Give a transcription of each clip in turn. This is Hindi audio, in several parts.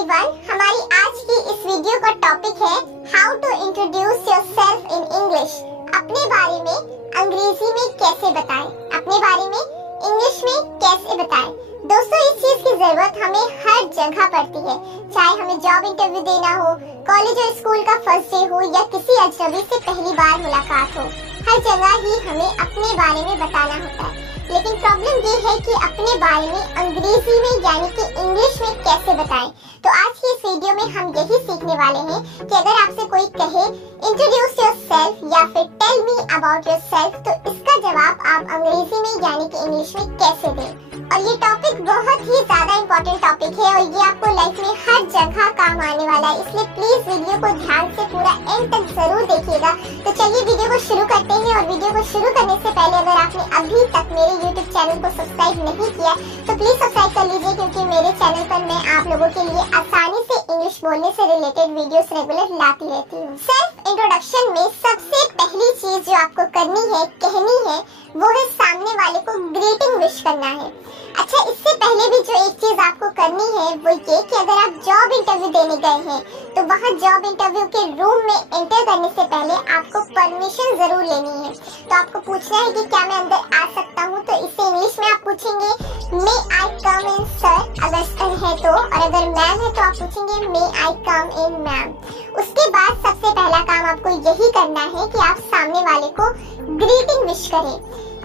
एवरीवन, हमारी आज की इस वीडियो का टॉपिक है how to introduce yourself in English. अपने बारे में अंग्रेजी में कैसे बताएं, अपने बारे में इंग्लिश में कैसे बताएं। दोस्तों, इस चीज की जरूरत हमें हर जगह पड़ती है, चाहे हमें जॉब इंटरव्यू देना हो, कॉलेज और स्कूल का फर्स्ट डे हो या किसी अजनबी से पहली बार मुलाकात हो। हर जगह ही हमें अपने बारे में बताना होता है, लेकिन प्रॉब्लम ये है कि अपने बारे में अंग्रेजी में यानी कि इंग्लिश में कैसे बताएं। तो आज की इस वीडियो में हम यही सीखने वाले हैं कि अगर आपसे कोई कहे इंट्रोड्यूस योरसेल्फ या फिर टेल मी अबाउट योरसेल्फ, तो इसका जवाब आप अंग्रेजी में यानी कि इंग्लिश में कैसे दें। और ये टॉपिक बहुत ही ज्यादा इम्पोर्टेंट टॉपिक है और ये आपको लाइफ में हर जगह काम आने वाला है, इसलिए प्लीज वीडियो को ध्यान से पूरा एंड तक जरूर देखिएगा। तो चलिए वीडियो को शुरू करते हैं। और वीडियो को शुरू करने से पहले अगर आपने अभी तक मेरे यूट्यूब चैनल को सब्सक्राइब नहीं किया तो प्लीज सब्सक्राइब कर लीजिए, क्योंकि मेरे चैनल पर मैं आप लोगों के लिए आसानी से इंग्लिश बोलने से रिलेटेड वीडियोस रेगुलर लाती रहती हूँ। सेल्फ इंट्रोडक्शन में सबसे पहली चीज जो आपको करनी है, कहनी है, वो है सामने वाले को ग्रीटिंग विश करना है। अच्छा, इससे पहले भी जो एक चीज आपको करनी है वो ये कि अगर आप जॉब इंटरव्यू देने गए हैं तो वहाँ जॉब इंटरव्यू के रूम में एंटर करने से पहले आपको परमिशन जरूर लेनी है। तो आपको पूछना है कि क्या मैं अंदर आ सकता हूँ, तो इसे इंग्लिश में आप पूछेंगे मे आई कम इन सर, अगर सर है तो, और अगर मैम है तो आप पूछेंगे मे आई कम इन मैम। उसके बाद सबसे पहला काम आपको यही करना है कि आप सामने वाले को ग्रीटिंग विश करें।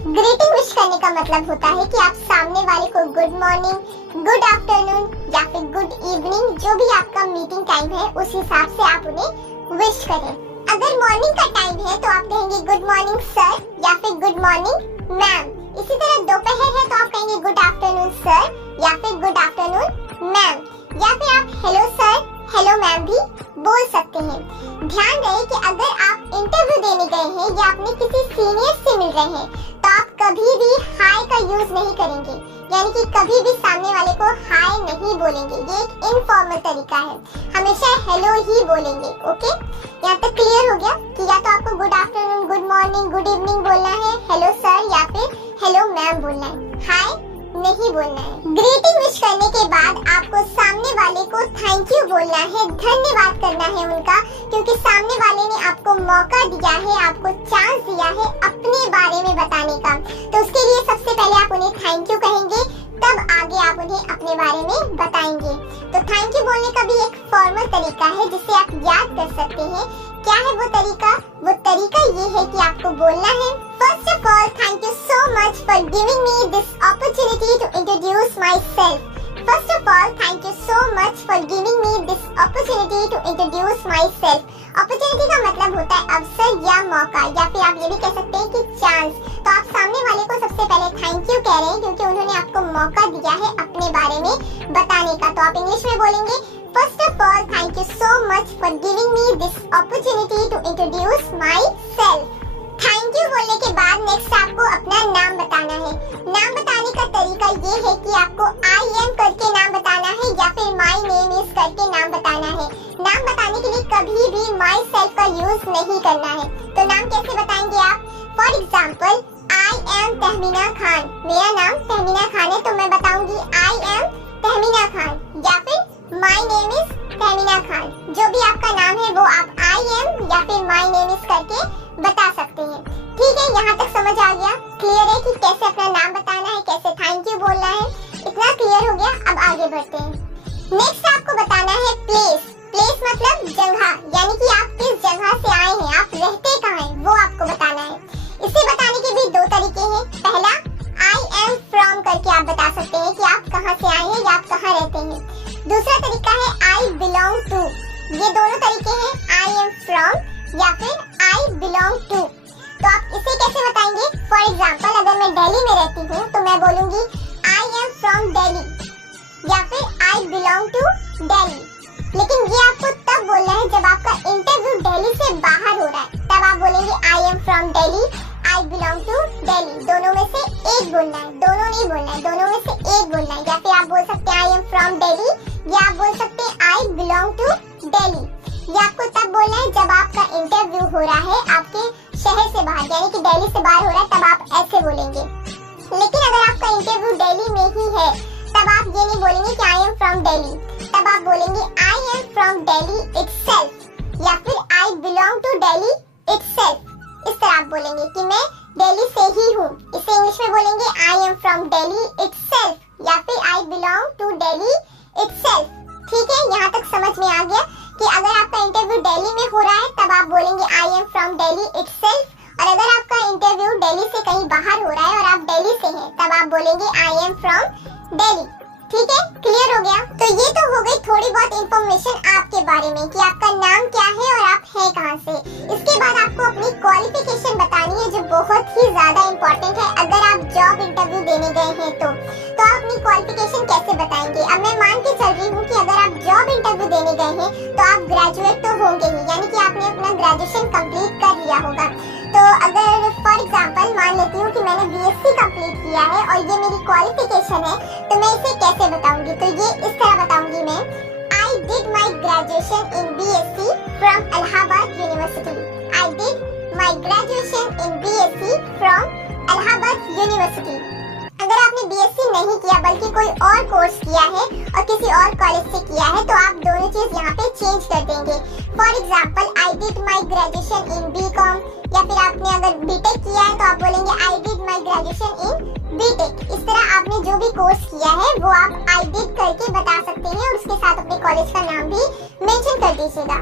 ग्रीटिंग विश करने का मतलब होता है कि आप सामने वाले को गुड मॉर्निंग, गुड आफ्टरनून या फिर गुड इवनिंग, जो भी आपका मीटिंग टाइम है उस हिसाब से आप उन्हें विश करें। अगर मॉर्निंग का टाइम है तो आप कहेंगे गुड मॉर्निंग सर या फिर गुड मॉर्निंग मैम। इसी तरह दोपहर है तो आप कहेंगे गुड आफ्टरनून सर या फिर गुड आफ्टरनून मैम, या फिर आप हेलो सर, हेलो मैम भी बोल सकते हैं। ध्यान रहे कि अगर आप इंटरव्यू देने गए हैं या अपने किसी सीनियर से मिल रहे हैं तो आप कभी भी हाय का यूज नहीं करेंगे, यानी कि कभी भी सामने वाले को हाय नहीं बोलेंगे। ये एक इनफॉर्मल तरीका है, हमेशा हेलो ही बोलेंगे। ओके, यहाँ तक क्लियर हो गया कि या तो आपको good afternoon, good morning, good evening बोलना है, हेलो सर या फिर हेलो मैम बोलना है, हाय नहीं बोलना है। ग्रीटिंग विश करने के बाद आपको सामने वाले को थैंक यू बोलना है, धन्यवाद करना है उनका, क्योंकि सामने वाले ने आपको मौका दिया है, आपको चांस दिया है अपने बारे में बताने का। तो उसके लिए सबसे पहले आप उन्हें थैंक यू कहेंगे, तब आगे आप उन्हें अपने बारे में बताएंगे। तो थैंक यू बोलने का भी एक फॉर्मल तरीका है जिसे आप याद कर सकते हैं। क्या है वो तरीका? वो तरीका ये है कि आपको बोलना है, first of all thank you so much for giving me this opportunity to introduce myself. First of all thank you so much for giving me this opportunity to introduce myself. Opportunity का मतलब होता है अवसर या मौका, या फिर आप ये भी कह सकते हैं कि चांस। तो आप सामने वाले को सबसे पहले थैंक यू कह रहे हैं क्योंकि उन्होंने आपको मौका दिया है अपने बारे में बताने का। तो आप इंग्लिश में बोलेंगे first of all thank you so much for giving me this opportunity to introduce myself. Thank you बोलने के बाद नेक्स्ट आपको अपना नाम बताना है। नाम बताने का तरीका ये है कि आपको आई एम करके नाम बताना है या फिर माई नेम इज करके नाम बताना है। नाम बताने के लिए कभी भी माई सेल्फ का यूज नहीं करना है। तो नाम कैसे बताएंगे आप? For example, I am Tahmina Khan, मेरा नाम तहमीना खान है, तो मैं बताऊंगी आई एम तहमीना खान, या फिर my name is Tahmina Khan. जो भी आपका नाम है वो आप आई एम या फिर माई नेम इज करके बता सकते हैं। ठीक है, यहाँ तक समझ आ गया? क्लियर है कि कैसे अपना नाम बताना है, कैसे थैंक यू बोलना है? इतना क्लियर हो गया? अब आगे बढ़ते हैं। नेक्स्ट आपको बताना है प्लेस। प्लेस मतलब जगह, यानी कि आप किस जगह से आए हैं, आप रहते कहाँ हैं, वो आपको बताना है। इसे बताने के भी दो तरीके हैं। पहला, आई एम फ्रॉम करके आप बता सकते हैं कि आप कहाँ से आए हैं या आप कहाँ रहते हैं। दूसरा तरीका है आई बिलोंग टू। ये दोनों तरीके हैं, आई एम फ्रॉम या फिर आई बिलोंग टू। तो आप इसे कैसे बताएंगे? फॉर एग्जाम्पल, अगर मैं दिल्ली में रहती हूँ तो मैं बोलूंगी आई एम फ्रॉम दिल्ली या फिर आई बिलोंग टू दिल्ली। लेकिन ये आपको तब बोलना है जब आपका इंटरव्यू दिल्ली से बाहर हो रहा है, तब आप बोलेंगे I am from Delhi, I belong to Delhi. दोनों में से एक बोलना है, दोनों नहीं बोलना है, दोनों में से एक बोलना है। या फिर आप बोल सकते हैं आई एम फ्रॉम दिल्ली या आप बोल सकते हैं आई बिलोंग टू दिल्ली। ये आपको तब बोलना है जब आपका इंटरव्यू हो रहा है आपके शहर से बाहर, यानी कि दिल्ली से बाहर हो रहा है, तब आप ऐसे बोलेंगे। लेकिन अगर आपका इंटरव्यू दिल्ली में ही है तब आप ये नहीं बोलेंगे कि आई एम फ्रॉम दिल्ली, तब आप बोलेंगे I am from Delhi itself, या फिर I belong to Delhi itself। इस तरह आप बोलेंगे कि मैं दिल्ली से ही हूँ। इसे इंग्लिश में बोलेंगे I am from Delhi itself, या फिर I belong to Delhi itself। ठीक है, यहाँ तक समझ में आ गया कि अगर आपका इंटरव्यू दिल्ली में हो रहा है तब आप बोलेंगे I am from Delhi itself, और अगर आपका इंटरव्यू दिल्ली से कहीं बाहर हो रहा है और आप दिल्ली से हैं तब आप बोलेंगे I am from Delhi। ठीक है, क्लियर हो गया। तो ये तो हो गई थोड़ी बहुत इंफॉर्मेशन आपके बारे में कि आपका नाम क्या है और आप हैं कहाँ से। इसके बाद आपको अपनी क्वालिफिकेशन बतानी है जो बहुत ही ज्यादा इम्पोर्टेंट है अगर आप जॉब इंटरव्यू देने गए हैं तो आप अपनी क्वालिफिकेशन कैसे बताएंगे। अब मैं मान के चल रही हूँ कि अगर आप जॉब इंटरव्यू देने गए हैं तो आप ग्रेजुएट तो होंगे ही, यानी कि आपने अपना ग्रेजुएशन कंप्लीट कर लिया होगा। तो अगर फॉर एग्जांपल मान लेती हूँ कि मैंने बीएससी कंप्लीट किया है और ये मेरी क्वालिफिकेशन है, तो मैं इसे कैसे बताऊंगी। तो ये इस तरह बताऊंगी मैं, I did my graduation in BSc from Allahabad University। I did my graduation in BSc from Allahabad University। अगर आपने बीएससी नहीं किया बल्कि कोई और कोर्स किया है और किसी और कॉलेज से किया है तो आप दोनों चीज यहाँ पे चेंज कर देंगे। For example I did my graduation in BCom, या फिर आपने अगर बीटेक किया है तो आप बोलेंगे I did my graduation in BTech। इस तरह आपने जो भी कोर्स किया है वो आप I did करके बता सकते हैं और उसके साथ अपने कॉलेज का नाम भी मेंशन कर दीजिएगा।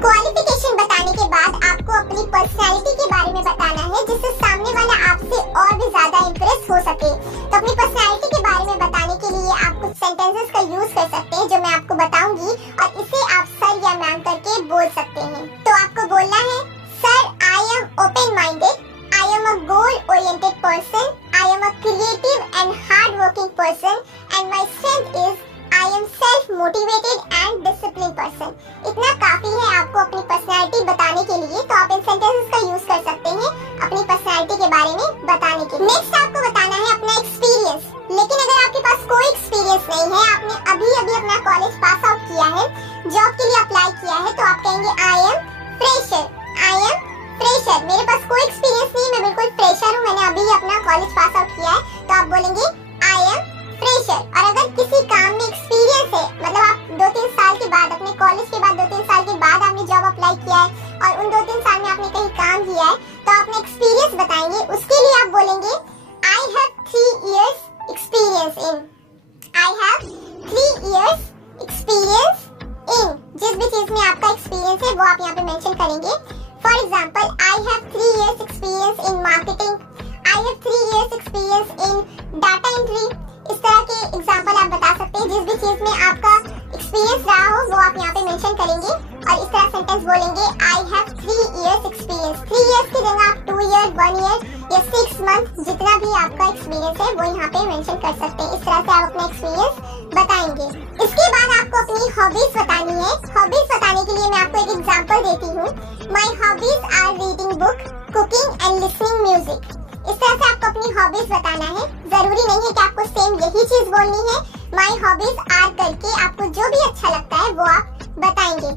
क्वालिफिकेशन बताने के बाद आपको अपनी पर्सनालिटी के बारे में बताना है जिससे सामने वाला आपसे और भी ज्यादा इम्प्रेस हो सके। तो अपनी पर्सनालिटी के बारे में बताने के लिए आप कुछ सेंटेंसेस का यूज कर सकते हैं जो मैं आपको बताऊंगी और इसे आप सर या मैम करके बोल सकते हैं। तो आपको बोलना है, sir I am open minded, I am a goal oriented person, I am a creative and hard working person and my strength is I am self motivated and disciplined person। इतना काफी है आपको अपनी पर्सनालिटी बताने के लिए। तो आप इन सेंटेंसेस का यूज कर सकते हैं अपनी पर्सनालिटी के बारे में बताने के लिए। नेक्स्ट आपको बताना है अपना एक्सपीरियंस। लेकिन अगर आपके पास कोई एक्सपीरियंस नहीं है, आपने अभी अपना कॉलेज पास आउट किया है, जॉब के लिए अप्लाई किया है, तो आप कहेंगे I am fresher, I am fresher। मेरे पास कोई एक्सपीरियंस नहीं, मैं बिल्कुल फ्रेशर हूँ, मैंने अभी अपना कॉलेज पास आउट किया है, तो आप बोलेंगे I am फ्रेशर। और अगर किसी काम में एक्सपीरियंस है, मतलब आप 2-3 साल के बाद, अपने कॉलेज के बाद 2-3 साल के बाद आपने जॉब अप्लाई किया है और उन 2-3 साल में आपने कहीं काम किया है, तो आपने एक्सपीरियंस बताएंगे। उसके लिए आप बोलेंगे I have 3 years experience in, I have 3 years experience in। जिस भी चीज में आपका एक्सपीरियंस है वो आप यहाँ पे मेंशन करेंगे। For example I have 3 years experience in marketing, I have 3 years experience in data entry। इस तरह के एग्जाम्पल आप बता सकते हैं। जिस भी चीज में आपका एक्सपीरियंस रहा हो वो आप यहाँ पे मेंशन करेंगे और इस तरह सेंटेंस बोलेंगे I have 3 years experience। 3 years की जगह आप 2 years, 1 year या 6 months जितना भी आपका एक्सपीरियंस है वो यहाँ पे मेंशन कर सकते हैं। इस तरह से आप अपना एक्सपीरियंस बताएंगे। इसके बाद आपको अपनी हॉबीज बतानी है। हॉबीज बताने के लिए मैं आपको एक एग्जाम्पल देती हूँ। My hobbies are reading book, cooking and listening music। इस तरह से आपको अपनी हॉबीज बताना है। जरूरी नहीं है कि आपको सेम यही चीज बोलनी है। माई हॉबीज आर करके आपको जो भी अच्छा लगता है वो आप बताएंगे।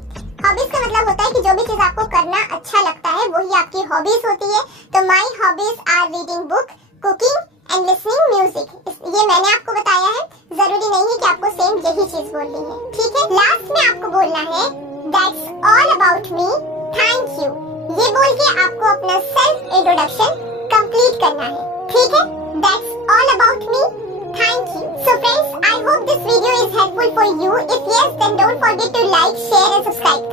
हॉबीज का मतलब होता है कि जो भी चीज आपको करना अच्छा लगता है वही आपकी हॉबीज होती है। तो my hobbies are reading book, cooking and listening music. ये मैंने आपको बताया है, जरूरी नहीं है कि आपको सेम यही चीज बोलनी है। ठीक है, लास्ट में आपको बोलना है that's all about me, thank you. ये बोल के आपको अपना सेल्फ इंट्रोडक्शन कंप्लीट करना है। ठीक है, that's all about me, thank you। So friends, I hope this video is helpful for you. If yes, then don't forget to like, share and subscribe।